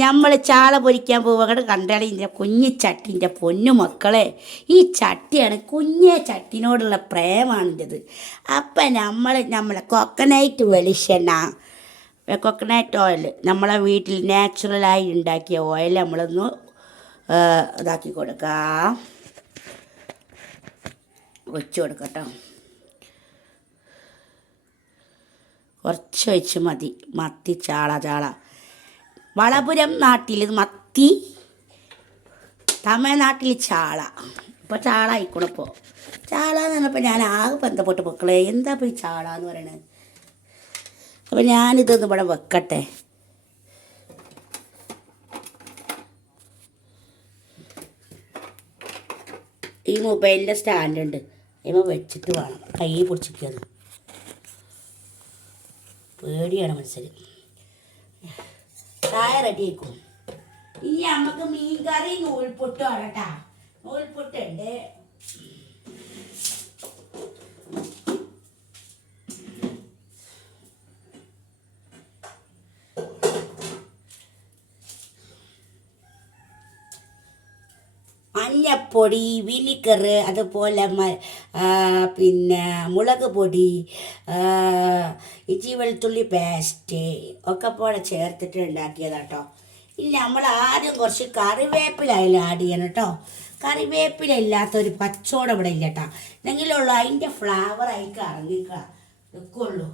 നമ്മൾ ചാള പൊരിക്കാൻ പോവുക കണ്ടാളി ഇതിന്റെ കുഞ്ഞു ചട്ടിന്റെ പൊന്നു മക്കളെ. ഈ ചട്ടിയാണ് കുഞ്ഞേ ചട്ടിനോടുള്ള പ്രേമാണിന്റെത് അപ്പം നമ്മൾ നമ്മളെ കൊക്കനൈറ്റ് വെളിച്ചെണ്ണ കൊക്കനൈറ്റ് ഓയിൽ നമ്മളെ വീട്ടിൽ നാച്ചുറലായി ഉണ്ടാക്കിയ ഓയിൽ നമ്മളൊന്ന് ഇതാക്കി കൊടുക്കാം. വെച്ച് കൊടുക്കട്ടോ. കുറച്ച് വെച്ച് മതി. മത്തി ചാള ചാള. വളപുരം നാട്ടിൽ മത്തി തമിഴ്നാട്ടിൽ ചാള. ഇപ്പോൾ ചാള ആയിക്കോളിപ്പോൾ ചാള എന്ന് പറഞ്ഞപ്പോൾ ഞാൻ ആകെ ബന്ധപ്പെട്ട് മക്കളെ എന്താ ഇപ്പോൾ ഈ ചാള എന്ന് പറയണത് അപ്പോൾ ഞാനിതൊന്നും ഇവിടെ വെക്കട്ടെ. ഈ മൊബൈലിന്റെ സ്റ്റാൻഡുണ്ട് ഇവ വെച്ചിട്ട് വേണം. കൈ പിടിച്ചിരിക്കുന്നത് പേടിയാണ് മനസ്സിൽ ചായ റെഡി ആയിക്കും? ഇനി നമുക്ക് മീൻകറി നൂൽപുട്ട് വേണട്ടാ നൂൽപുട്ടുണ്ട്. മഞ്ഞപ്പൊടി വിനിഗർ അതുപോലെ പിന്നെ മുളക് പൊടി ഇഞ്ചി വെളുത്തുള്ളി പേസ്റ്റ് ഒക്കെ പോലെ ചേർത്തിട്ട് ഉണ്ടാക്കിയതാട്ടോ. ഇല്ല നമ്മൾ ആദ്യം കുറച്ച് കറിവേപ്പില ആഡ് ചെയ്യണം കേട്ടോ. കറിവേപ്പില ഇല്ലാത്ത ഒരു പച്ചോടെ ഇവിടെ ഇല്ല കേട്ടോ. എന്തെങ്കിലുള്ളൂ അതിന്റെ ഫ്ലേവർ അതിൽ ഇറങ്ങിക്ക. നിൽക്കുള്ളൂ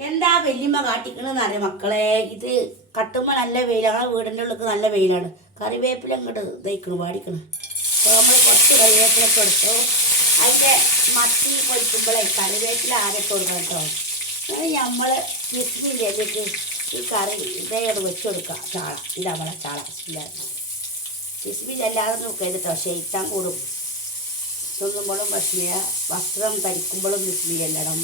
എന്താ വല്യമ്മ കാട്ടിക്കണെന്ന് അറിയ മക്കളെ? ഇത് കട്ടുമ്പോൾ നല്ല വെയിലാണ് ആ വീടിന്റെ ഉള്ളിൽ നല്ല വെയിലാണ്. കറിവേപ്പില ഇങ്ങോട്ട് ഇതയിക്കണം പാടിക്കണം അപ്പോൾ നമ്മൾ കുറച്ച് കറിവേപ്പിലൊക്കെ എടുത്തു അതിന്റെ മത്തി പൊരിക്കുമ്പോഴേ കറിവേപ്പില ആരൊക്കെ കൊടുക്കണം കേട്ടോ. നമ്മൾ കിസ്മിലേക്ക് ഈ കറി ഇതേയോട് വെച്ച് കൊടുക്കുക ചാള ഇത് നമ്മളെ ചാള കിസ്മിലല്ലാതെ നോക്കുക കേട്ടോ. ഷെയ്ത്താൻ കൂടും. തിന്നുമ്പോഴും പക്ഷേ വസ്ത്രം ധരിക്കുമ്പോഴും വിസ്മിയല്ലണം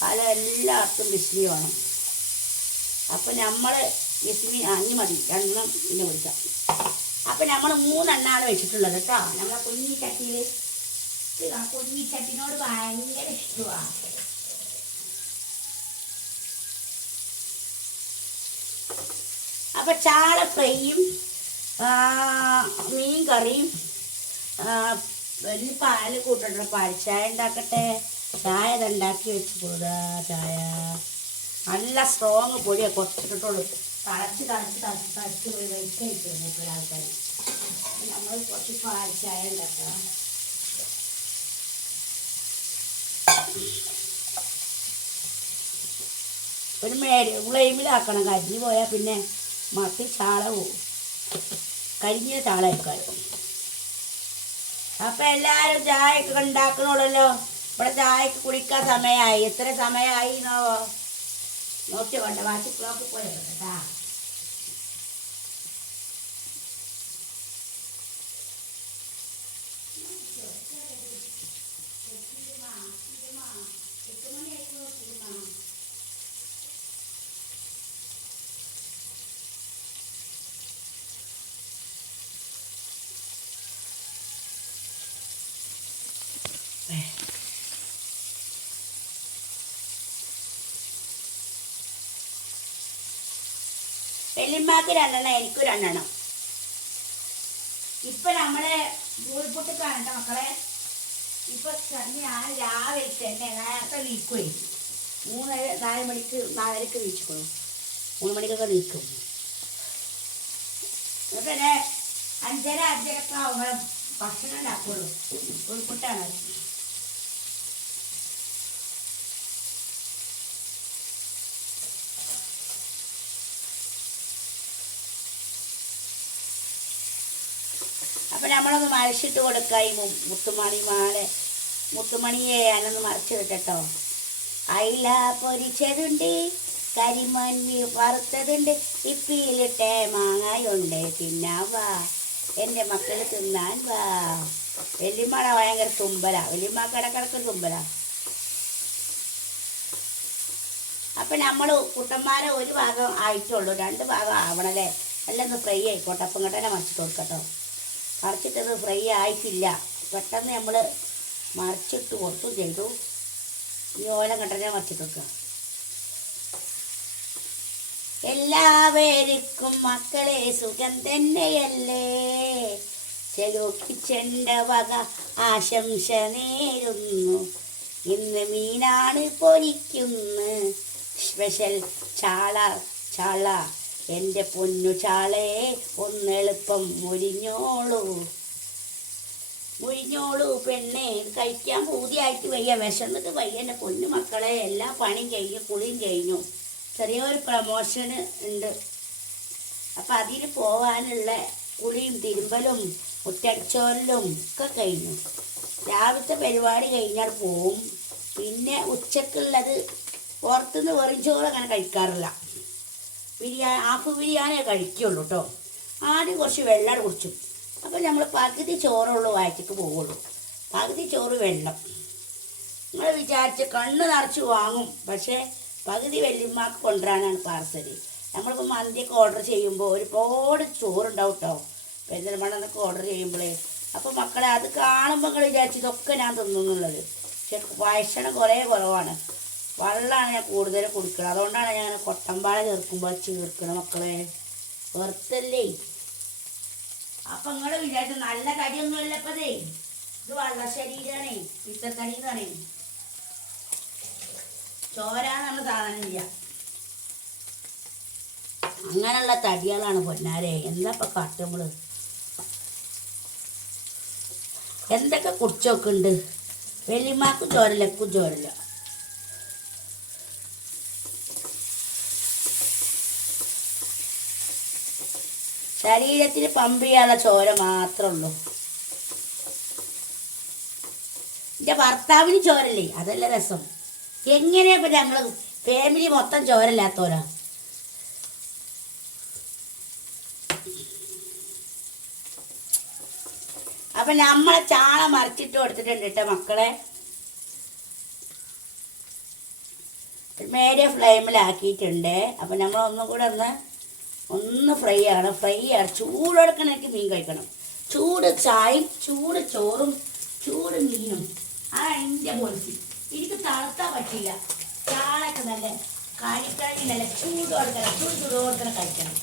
പല എല്ലാവർക്കും വിസ്മി വേണം. അപ്പം നമ്മൾ വിസ്മി അഞ്ഞ് മതി. രണ്ടെണ്ണം പിന്നെ വിളിക്കാം അപ്പം നമ്മൾ മൂന്നെണ്ണമാണ് വെച്ചിട്ടുള്ളത് കേട്ടോ നമ്മളെ കുഞ്ഞി ചട്ടിയിൽ കുഞ്ഞി ചട്ടിനോട് ഭയങ്കര ഇഷ്ടമാണ് അപ്പം ചാള ഫ്രൈയും മീൻ കറിയും വലിയ പാൽ കൂട്ടണ്ട. പാൽ ചായ ഉണ്ടാക്കട്ടെ. ചായ ഇതുണ്ടാക്കി വെച്ച് പോകാ ചായ. നല്ല സ്ട്രോങ് പൊടിയാ കുറച്ചിട്ടുള്ളൂ തളച്ച് തളച്ച് തളച്ച് തളച്ച് പോയി വെയിറ്റ് ആയിട്ട് ഇപ്പോൾ ആൾക്കാർ നമ്മൾ കുറച്ച് പാൽ ചായ ഉണ്ടാക്കാം. ഒരു മേടി ഫ്ലെയിമിലാക്കണം. കരിഞ്ഞു പോയാൽ പിന്നെ മത്തി ചാള പോവും. കരിഞ്ഞ ചാള അപ്പം എല്ലാവരും ചായ ഒക്കെ ഉണ്ടാക്കണുള്ളല്ലോ? ഇവിടെ ചായക്ക് കുടിക്കാൻ സമയമായി. എത്ര സമയമായി നോ നോക്കി വേണ്ട വാശി പോലെ കേട്ടാ. വെല്ലിമ്മാക്ക് രണ്ടെണ്ണം എനിക്കും രണ്ടെണ്ണം. ഇപ്പൊ നമ്മളെ നൂൽപുട്ട് കാണണ്ട മക്കളെ. ഇപ്പൊ ഞാൻ രാവിലെ തന്നെ നേരത്തെ നീക്കുവേ. മൂന്ന് നാല് മണിക്ക് നാലരക്ക് നീച്ചിക്കോളും. മൂന്ന് മണിക്കൊക്കെ നീക്കും. എന്നിട്ട് അഞ്ചര അഞ്ചരക്കാവുമ്പോൾ ഭക്ഷണം ഉണ്ടാക്കുള്ളൂ. നൂൽപുട്ടാണ് അപ്പം നമ്മളൊന്ന് മരച്ചിട്ട് കൊടുക്കുക ഈ മുത്തുമണി മാല മുത്തുമണിയെ ഞാനൊന്ന് മറിച്ച് വിട്ടോ അയില പൊരിച്ചതുണ്ട് കരിമഞ്ഞി വറുത്തതുണ്ട് ഇപ്പിയിലിട്ടെ മാങ്ങായുണ്ട്. തിന്നാൻ വാ. എന്റെ മക്കൾ തിന്നാൻ വാ. വല്യമ്മയുടെ ഭയങ്കര തുമ്പല. വലിയമ്മ കിടക്കിടക്ക് തുമ്പല. അപ്പം നമ്മൾ കുട്ടന്മാരെ ഒരു ഭാഗം ആയിട്ടുള്ളൂ. രണ്ട് ഭാഗം ആവണല്ലേ? എല്ലാം ഒന്ന് ഫ്രൈ ആയിക്കോട്ടെ. അപ്പം കേട്ടോ എന്നെ മറിച്ചിട്ട് കൊടുക്കട്ടോ. മറിച്ചിട്ടത് ഫ്രൈ ആയിട്ടില്ല. പെട്ടെന്ന് നമ്മൾ മറിച്ചിട്ട് കൊടുത്തു ചെയ്തു. ഈ ഓല കട്ടനെ മറിച്ചിട്ട് വെക്കുക എല്ലാവർക്കും മക്കളെ സുഖം തന്നെയല്ലേ? ചെലോക്കിച്ചെണ്ട വക ആശംസ നേരുന്നു. ഇന്ന് മീനാണ് പൊരിക്കുന്നു. സ്പെഷ്യൽ ചാള ചാള. എന്റെ പൊന്നു ചാളേ ഒന്നെളുപ്പം മുരിഞ്ഞോളൂ. മുരിഞ്ഞോളൂ പെണ്ണെ കഴിക്കാൻ പൂതിയായിട്ട് വയ്യ. വിശന്നിട്ട് വയ്യ എന്റെ പൊന്നു മക്കളെ. എല്ലാ പണിയും കഴിഞ്ഞു കുളിയും കഴിഞ്ഞു. ചെറിയൊരു പ്രമോഷന് ഉണ്ട്. അപ്പം അതിന് പോവാനുള്ള കുളിയും തിരുമ്പലും മുറ്റടിച്ചോലും ഒക്കെ കഴിഞ്ഞു. രാവിലത്തെ പരിപാടി കഴിഞ്ഞാൽ പോവും. പിന്നെ ഉച്ചക്കുള്ളത് പുറത്തുനിന്ന് വെറും ചോറ് അങ്ങനെ കഴിക്കാറില്ല. ബിരിയാണി ഹാഫ് ബിരിയാണിയെ കഴിക്കുള്ളൂ കേട്ടോ ആദ്യം കുറച്ച് വെള്ളം കുടിച്ചു. അപ്പോൾ നമ്മൾ പകുതി ചോറുള്ളൂ വയറ്റിക്ക് പോവുള്ളൂ. പകുതി ചോറ് വെള്ളം. നിങ്ങൾ വിചാരിച്ച് കണ്ണ് നിറച്ച് വാങ്ങും. പക്ഷേ പകുതി വെല്ലുമാക്ക് കൊണ്ടുവരാനാണ് പാർസൽ നമ്മളിപ്പോൾ മന്തിയൊക്കെ ഓർഡർ ചെയ്യുമ്പോൾ ഒരുപാട് ചോറുണ്ടാവും കേട്ടോ പെരുന്തൽമണ്ണൊക്കെ ഓർഡർ ചെയ്യുമ്പോഴേ അപ്പോൾ മക്കളെ അത് കാണുമ്പോൾ നിങ്ങൾ വിചാരിച്ച് ഇതൊക്കെ ഞാൻ തിന്നുന്നുള്ളത്. പക്ഷെ ഭക്ഷണം കുറേ കുറവാണ്. വെള്ളമാണ് ഞാൻ കൂടുതൽ കുടിക്കുന്നത് അതുകൊണ്ടാണ് ഞാൻ കൊട്ടമ്പാള ചേർക്കുമ്പോൾ ചേർക്കുന്നത് മക്കളെ. വെറുത്തല്ലേ. അപ്പം നിങ്ങൾ വിചാരിച്ചു നല്ല കടിയൊന്നും ഇല്ലപ്പതേ ഇത് വെള്ള ശരീരമാണേ പിത്തത്തടി എന്ന് പറയും. ചോരാന്നുള്ള ഇല്ല അങ്ങനെയുള്ള തടികളാണ് പൊന്നാരെ. എന്താ ഇപ്പം എന്തൊക്കെ കുടിച്ചൊക്കെ ഉണ്ട് വെല്ലിമാക്കും ചോരല്ല. എക്കും ചോരല്ല ശരീരത്തിന് പമ്പ് ചെയ്യാനുള്ള ചോര മാത്രമേ ഉള്ളൂ എന്റെ ഭർത്താവിന് ചോരല്ലേ? അതല്ല രസം. എങ്ങനെയാ ഇപ്പം ഞങ്ങൾ ഫാമിലി മൊത്തം ചോരല്ലാത്തവരാ അപ്പം നമ്മളെ ചാണ മറിച്ചിട്ട് കൊടുത്തിട്ടുണ്ട് കേട്ടോ മക്കളെ. മീഡിയം ഫ്ലെയിമിലാക്കിയിട്ടുണ്ട് അപ്പം നമ്മളൊന്നും കൂടെ ഒന്ന് ഒന്ന് ഫ്രൈ ആകണം. ഫ്രൈ ആണ് ചൂടെടുക്കണം മീൻ കഴിക്കണം. ചൂട് ചായയും ചൂട് ചോറും ചൂട് മീനും. ആ എന്റെ പോളിസി എനിക്ക് തണുത്താൻ പറ്റില്ല. ചാളൊക്കെ നല്ല കഴിക്കണമെങ്കിൽ നല്ല ചൂട് കൊടുക്കണം ചൂട് ചൂട് കൊടുക്കണം കഴിക്കണം.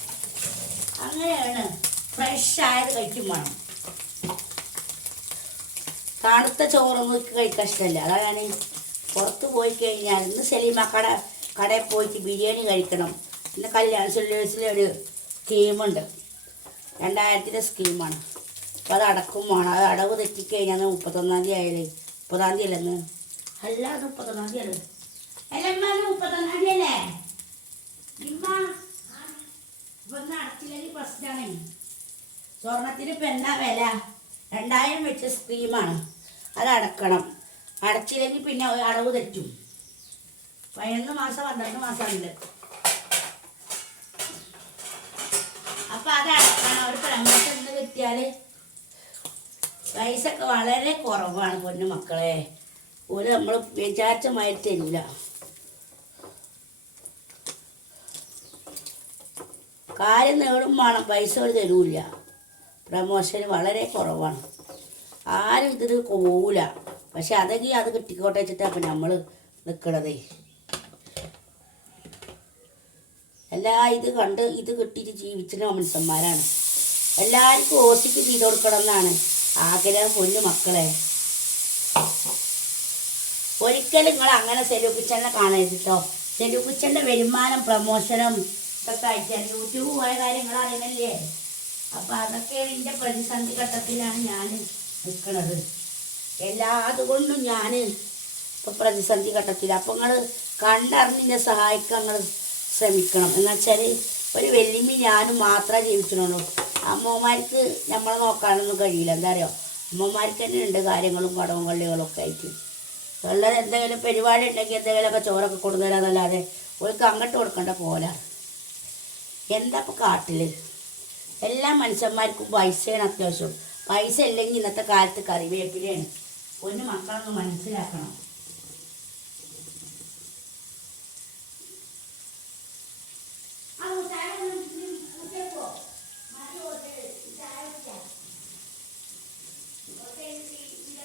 അങ്ങനെയാണ് ഫ്രഷ് ആയത് കഴിക്കും വേണം. തണുത്ത ചോറൊന്നും കഴിക്കാൻ ഇഷ്ടമല്ല. അതാണ് ഞാൻ പുറത്ത് പോയി കഴിഞ്ഞാൽ ഇന്ന് സലീമ കട കടയിൽ പോയിട്ട് ബിരിയാണി കഴിക്കണം. ഇന്ന് കല്യാൺ സെല്ലേഴ്സിലെ ഒരു സ്കീമുണ്ട്. രണ്ടായിരത്തിന്റെ സ്കീമാണ്. അപ്പോൾ അത് അടക്കും വേണം. അത് അടവ് തെറ്റിക്കഴിഞ്ഞാൽ മുപ്പത്തൊന്നാം തീയതി ആയാലേ മുപ്പതാം തീയതി അല്ലെന്ന് അല്ല അത് മുപ്പത്തൊന്നാം തീയതി അല്ലേ? മുപ്പത്തൊന്നാം തീയതി അല്ലേ? അടച്ചില്ലെങ്കിൽ പ്രശ്നമാണ് സ്വർണത്തിന് ഇപ്പം എന്താ വില? രണ്ടായിരം വെച്ച സ്കീമാണ്. അത് അടക്കണം. അടച്ചില്ലെങ്കിൽ പിന്നെ അടവ് തെറ്റും. പതിനൊന്ന് മാസം പന്ത്രണ്ട് മാസമുണ്ട്. അപ്പൊ അത് അടക്കണം ഒരു പ്രമോഷൻ എന്ന് കിട്ടിയാൽ പൈസ ഒക്കെ വളരെ കുറവാണ് പൊന്നു മക്കളെ. ഒരു നമ്മൾ വിചാരിച്ച മാതിരി തരില്ല. കാര്യം നേടും വേണം പൈസ ഒരു തരൂല്ല. പ്രമോഷൻ വളരെ കുറവാണ്. ആരും ഇതിന് പോവില്ല പക്ഷെ അതെങ്കിൽ അത് കിട്ടിക്കോട്ടെ വെച്ചിട്ടാണ് അപ്പം നമ്മൾ നിൽക്കണതേ എല്ലാ ഇത് കണ്ട് ഇത് കിട്ടിയിട്ട് ജീവിച്ചിരുന്ന മനുഷ്യന്മാരാണ് എല്ലാവർക്കും ഓസിക്ക് ചെയ്ത് കൊടുക്കണം എന്നാണ് ആഗ്രഹം പൊന്നു മക്കളെ. ഒരിക്കലും നിങ്ങൾ അങ്ങനെ സെലൂപ്പിച്ചനെ കാണരുത് കേട്ടോ സെലൂപ്പിച്ചന്റെ വരുമാനം പ്രമോഷനും ഇതൊക്കെ അയച്ചാൽ യൂട്യൂബ് പോയ കാര്യങ്ങൾ അറിയുന്നില്ലേ അപ്പോൾ അതൊക്കെയാണ് എന്റെ പ്രതിസന്ധി ഘട്ടത്തിലാണ് ഞാൻ നിൽക്കുന്നത് എല്ലാ അതുകൊണ്ടും ഞാൻ പ്രതിസന്ധി ഘട്ടത്തിൽ അപ്പൊ നിങ്ങൾ കണ്ടറിഞ്ഞിനെ സഹായിക്കാൻ നിങ്ങൾ ശ്രമിക്കണം. എന്ന് വെച്ചാൽ ഒരു വെല്ലുമി ഞാനും മാത്രമേ ജീവിച്ചിട്ടുള്ളൂ. അമ്മമാർക്ക് നമ്മളെ നോക്കാനൊന്നും കഴിയില്ല. എന്താ അറിയോ? അമ്മമാർക്ക് തന്നെ ഉണ്ട് കാര്യങ്ങളും കള്ളികളും ഒക്കെ ആയിട്ട്. ഉള്ളത് എന്തെങ്കിലും പരിപാടി ഉണ്ടെങ്കിൽ എന്തെങ്കിലുമൊക്കെ ചോറൊക്കെ കൊടുത്തരാന്നല്ലാതെ ഓൾക്ക് അങ്ങോട്ട് കൊടുക്കേണ്ട പോലെ എന്താ ഇപ്പം കാട്ടിൽ എല്ലാ മനുഷ്യന്മാർക്കും പൈസയാണ് അത്യാവശ്യം. പൈസ ഇല്ലെങ്കിൽ ഇന്നത്തെ കാലത്ത് കറിവേപ്പിലയാണ്. ഒന്ന് മക്കളൊന്ന് മനസ്സിലാക്കണം.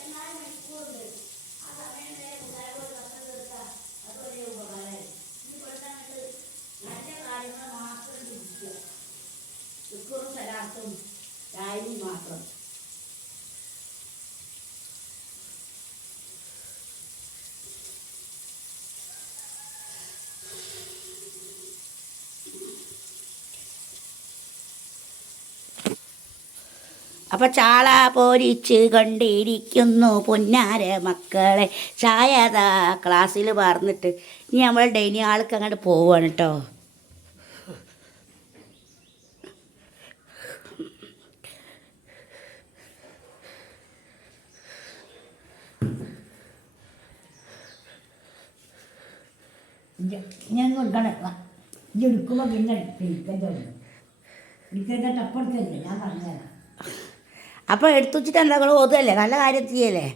ഇരുപത്തിനാല് മണിക്കൂറുണ്ട് ആ സമയം നേരെ കുട്ടികളോട് കത്ത് തീർക്കാം ഇത് പെട്ടെന്നിട്ട് നല്ല കാര്യങ്ങൾ മാത്രം ചിന്തിക്കുക ഇക്കുറും സലാത്തും രായി മാത്രം അപ്പം ചാള പോരിച്ച് കൊണ്ടിരിക്കുന്നു പൊന്നാര മക്കളെ. ചായതാ ക്ലാസ്സിൽ പറഞ്ഞിട്ട് ഇനി നമ്മൾ ഡൈനി ആൾക്ക് അങ്ങോട്ട് പോവാണ് കേട്ടോ ഞാൻ കൊടുക്കണം ഇത് എടുക്കുമ്പോൾ പിന്നെ എടുക്കരുത് എടുക്കരുത് ഞാൻ പറഞ്ഞുതരാം. അപ്പോൾ എടുത്തു വെച്ചിട്ട് എന്താ നിങ്ങൾ ഓതുകയല്ലേ? നല്ല കാര്യം ചെയ്യല്ലേ?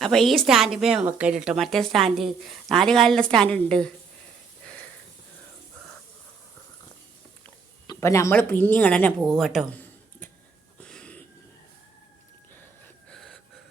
അപ്പോൾ ഈ സ്റ്റാൻഡിമേ വെക്കരുത് കേട്ടോ മറ്റേ സ്റ്റാൻഡ് നാല് കാലിലെ സ്റ്റാൻഡുണ്ട് അപ്പം നമ്മൾ പിന്നെയും ഇങ്ങനെ പോവാട്ടോ